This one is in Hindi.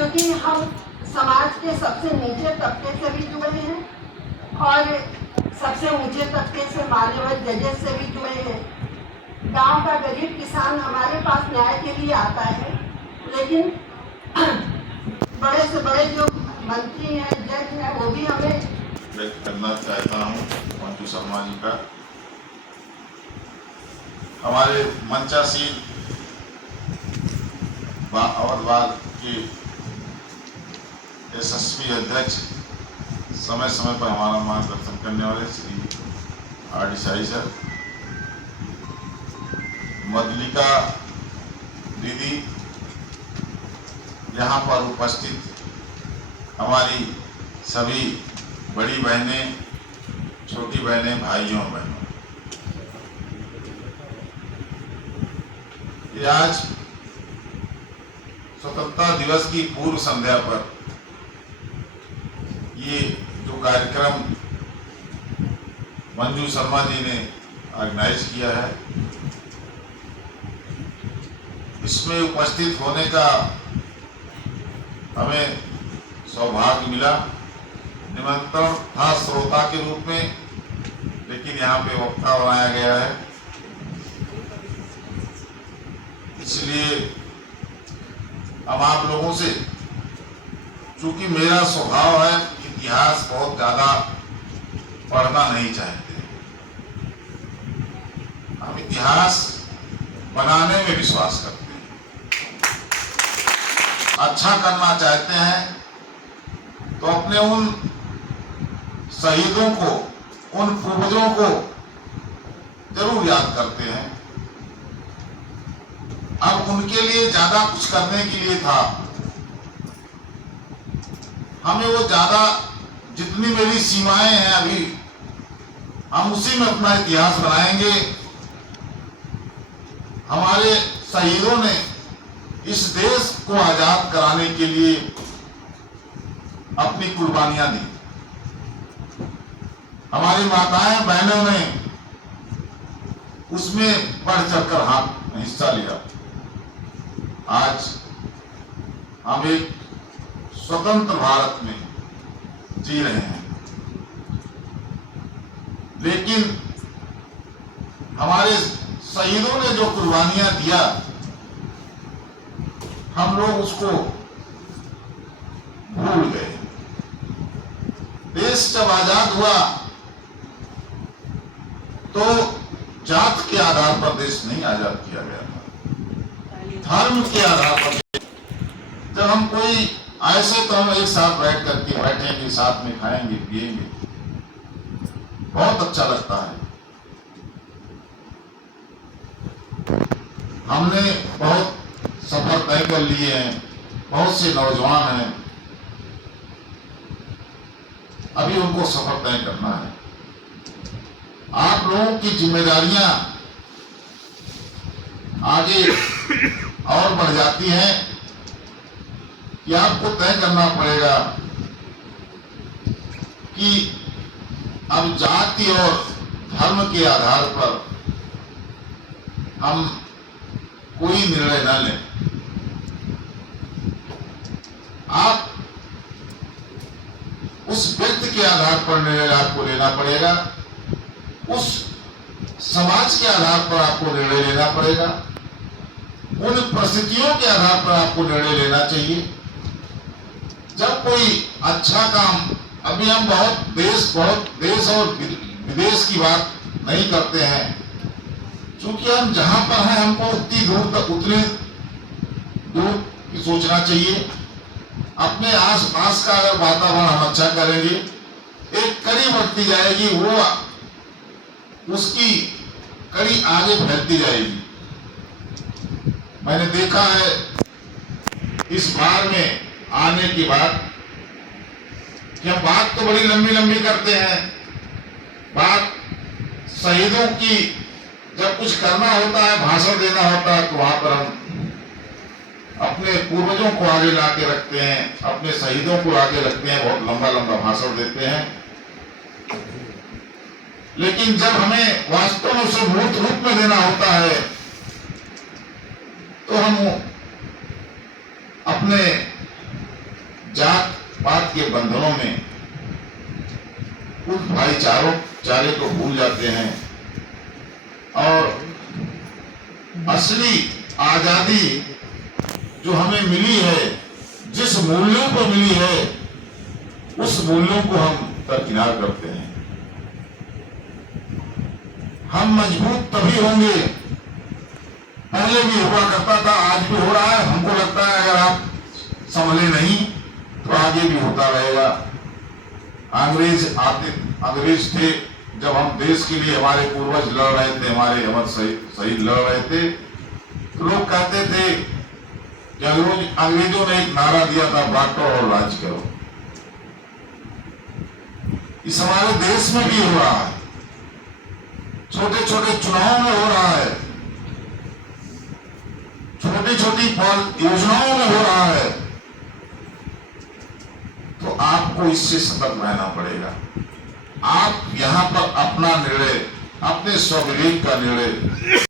क्योंकि हम समाज के सबसे नीचे तबके से भी जुड़े हैं और सबसे ऊंचे तबके से मान्यवर जजेस से भी जुड़े हैं। गांव का गरीब किसान हमारे पास न्याय के लिए आता है, लेकिन बड़े से बड़े जो मंत्री हैं, जज हैं, वो भी हमें व्यक्त करना चाहता हूँ मंजू शर्मा जी का। हमारे मंचासीन अवधवाद के यशस्वी अध्यक्ष, समय समय पर हमारा मार्गदर्शन करने वाले श्री आर डी शाही सर, मधुलिका दीदी, यहाँ पर उपस्थित हमारी सभी बड़ी बहनें, छोटी बहनें, भाइयों बहनों, ये आज स्वतंत्रता दिवस की पूर्व संध्या पर ये जो कार्यक्रम मंजू शर्मा जी ने ऑर्गेनाइज किया है, इसमें उपस्थित होने का हमें सौभाग्य मिला। निमंत्रण था श्रोता के रूप में, लेकिन यहाँ पे वक्ता बनाया गया है, इसलिए अब आप लोगों से, चूंकि मेरा स्वभाव है इतिहास बहुत ज्यादा पढ़ना नहीं चाहते, हम इतिहास बनाने में विश्वास करते हैं, अच्छा करना चाहते हैं, तो अपने उन शहीदों को, उन पूर्वजों को जरूर याद करते हैं। अब उनके लिए ज्यादा कुछ करने के लिए था, हमें वो ज्यादा, जितनी मेरी सीमाएं हैं अभी, हम उसी में अपना इतिहास बनाएंगे। हमारे शहीदों ने इस देश को आजाद कराने के लिए अपनी कुर्बानियां दी, हमारी माताएं बहनों ने उसमें बढ़ चढ़कर हाथ हिस्सा लिया। आज हम एक स्वतंत्र भारत में जी रहे हैं, लेकिन हमारे शहीदों ने जो कुर्बानियां दिया, हम लोग उसको भूल गए। देश जब आजाद हुआ तो जात के आधार पर देश नहीं आजाद किया गया था, धर्म के आधार पर। जब हम कोई ऐसे, तो हम एक साथ बैठ करके बैठेंगे, साथ में खाएंगे पिएंगे, बहुत अच्छा लगता है। हमने बहुत सफर तय कर लिए हैं, बहुत से नौजवान हैं, अभी उनको सफर तय करना है। आप लोगों की जिम्मेदारियां आगे और बढ़ जाती हैं कि आपको तय करना पड़ेगा कि अब जाति और धर्म के आधार पर हम कोई निर्णय न लें। आप उस व्यक्ति के आधार पर निर्णय आपको लेना पड़ेगा, उस समाज के आधार पर आपको निर्णय लेना पड़ेगा, उन परिस्थितियों के आधार पर आपको निर्णय लेना चाहिए। जब कोई अच्छा काम, अभी हम बहुत देश और विदेश की बात नहीं करते हैं, क्योंकि हम जहां पर हैं हमको उतनी दूर की सोचना चाहिए। अपने आसपास का अगर वातावरण हम अच्छा करेंगे, एक कड़ी बढ़ती जाएगी, वो उसकी कड़ी आगे फैलती जाएगी। मैंने देखा है इस बार में आने के बाद कि हम बात तो बड़ी लंबी लंबी करते हैं, बात शहीदों की जब कुछ करना होता है, भाषण देना होता है, तो वहां पर हम अपने पूर्वजों को आगे ला के रखते हैं, अपने शहीदों को आगे रखते हैं, बहुत लंबा लंबा भाषण देते हैं। लेकिन जब हमें वास्तव में उसे मूर्त रूप में देना होता है, तो हम अपने के बंधनों में उस भाईचारे को भूल जाते हैं और असली आजादी जो हमें मिली है, जिस मूल्यों को मिली है, उस मूल्यों को हम दरकिनार करते हैं। हम मजबूत तभी होंगे, पहले भी हुआ करता था, आज भी हो रहा है। हमको लगता है अगर आप संभले नहीं तो आगे भी होता रहेगा। अंग्रेज थे, जब हम देश के लिए हमारे पूर्वज लड़ रहे थे, हमारे अमर शहीद लड़ रहे थे, तो लोग कहते थे कि अंग्रेजों ने एक नारा दिया था, बांटो और राज करो। इस हमारे देश में भी हो रहा है, छोटे छोटे चुनाव में हो रहा है, छोटी छोटी योजनाओं में हो रहा है। तो आपको इससे सतर्क रहना पड़ेगा। आप यहां पर अपना निर्णय, अपने स्वविवेक का निर्णय